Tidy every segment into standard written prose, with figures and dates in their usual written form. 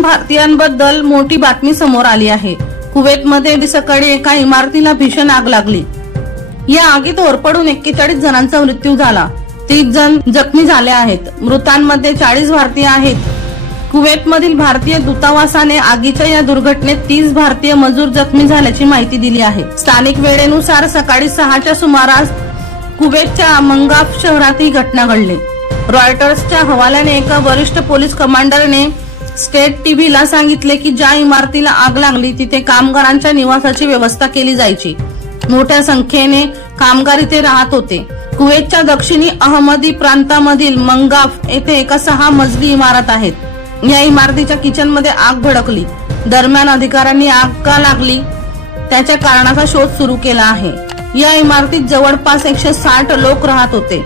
कुवेतहून भारतीयांबद्दल मोठी बातमी समोर आली आहे। कुवेतमध्ये सकाळी एका इमारतीला भीषण आग लागली। या आगीत होरपळून 41 जणांचा मृत्यू झाला, 30 जण जखमी झाले आहेत। मृतांमध्ये 40 भारतीय आहेत। कुवेतमधील भारतीय दूतावासाने आगीच्या या दुर्घटनेत 30 भारतीय मजूर जखमी झाल्याची माहिती दिली आहे। स्थानिक वेळेनुसार सकाळी 6च्या सुमारास कुवेतच्या मंगाफ शहरात ही घटना घडली। रॉयटर्सच्या हवाल्याने एका वरिष्ठ पोलीस कमांडरने स्टेट टीव्हीला सांगितले की ज्या इमारतीला आग लागली तिथे कामगारांच्या निवासाची व्यवस्था केली जायची। मोठ्या संख्येने कामगार इथे राहत होते। कुवेतच्या दक्षिणी अहमदी प्रांतामधील मंगाफ येथे एका 6 मजली इमारत आहेत। या इमारतीच्या किचनमध्ये आग भडकली। दरम्यान अधिकाऱ्यांनी आग का लागली त्याच्या कारणाचा शोध सुरू केला आहे। या इमारतीत जवळपास 160 लोक राहत होते।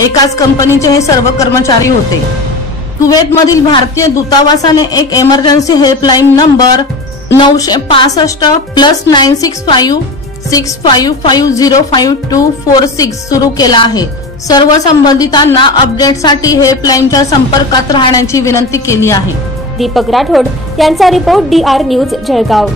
एकाच कंपनीचे हे सर्व कर्मचारी होते। कुवेतमधील भारतीय दूतावासाने एक इमर्जन्सी हेल्पलाईन नंबर 965+965 655052246 सुरू केला आहे। सर्व संबंधितांना अपडेटसाठी हेल्पलाईनच्या संपर्कात राहण्याची विनंती केली आहे। दीपक राठोड यांचा रिपोर्ट DR न्यूज जळगाव।